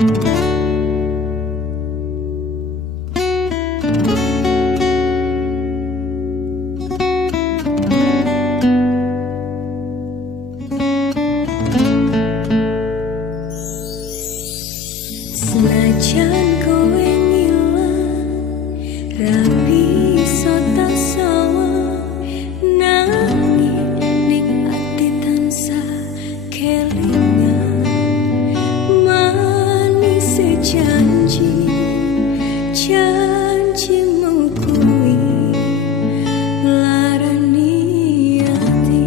Senajan kowe ngilang rapi iso tak sawa nanging ning ati tansah kelingan manis janjimu kuwi nglarani ati.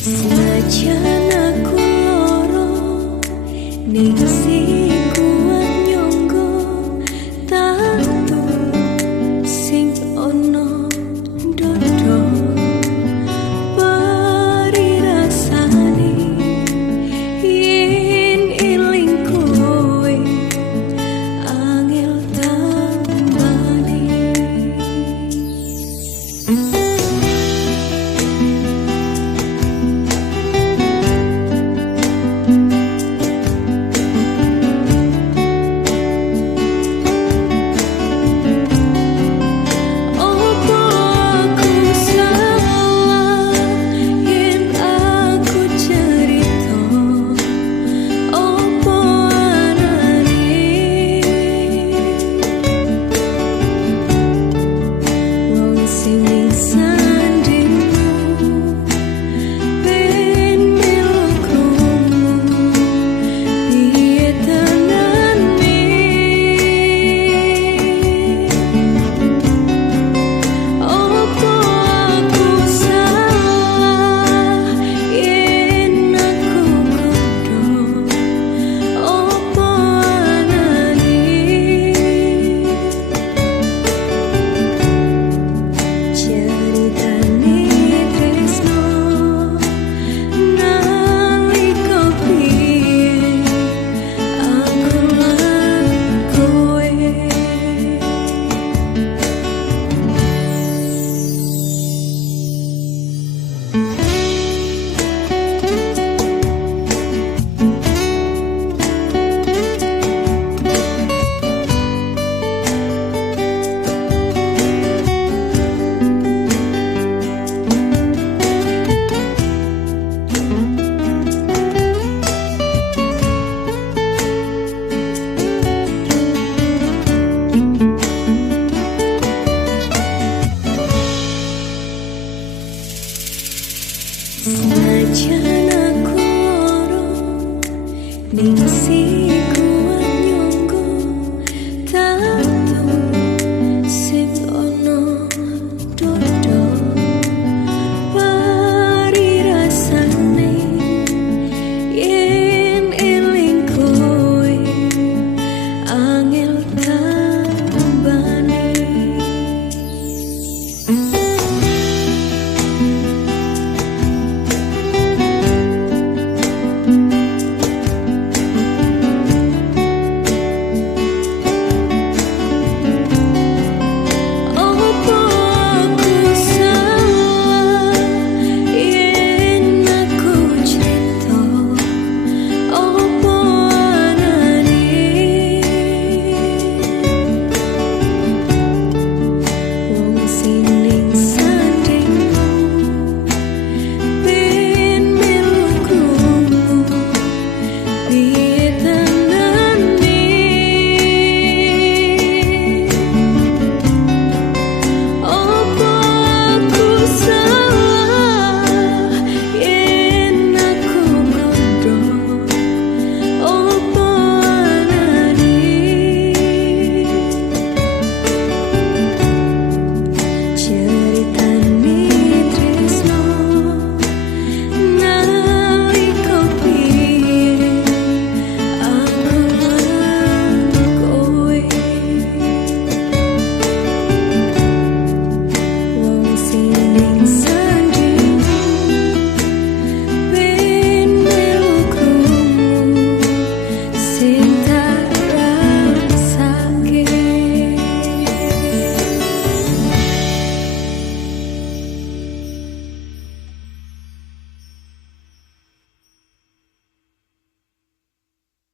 Senajan aku loro ning sing kuat nyangga tatu sing ono dodo pari rasane yen eling kowe angel tambane. Senajan aku loro ning sing kuat nyangga tatu sing ono dodo pari rasane yen eling kowe angel tambane.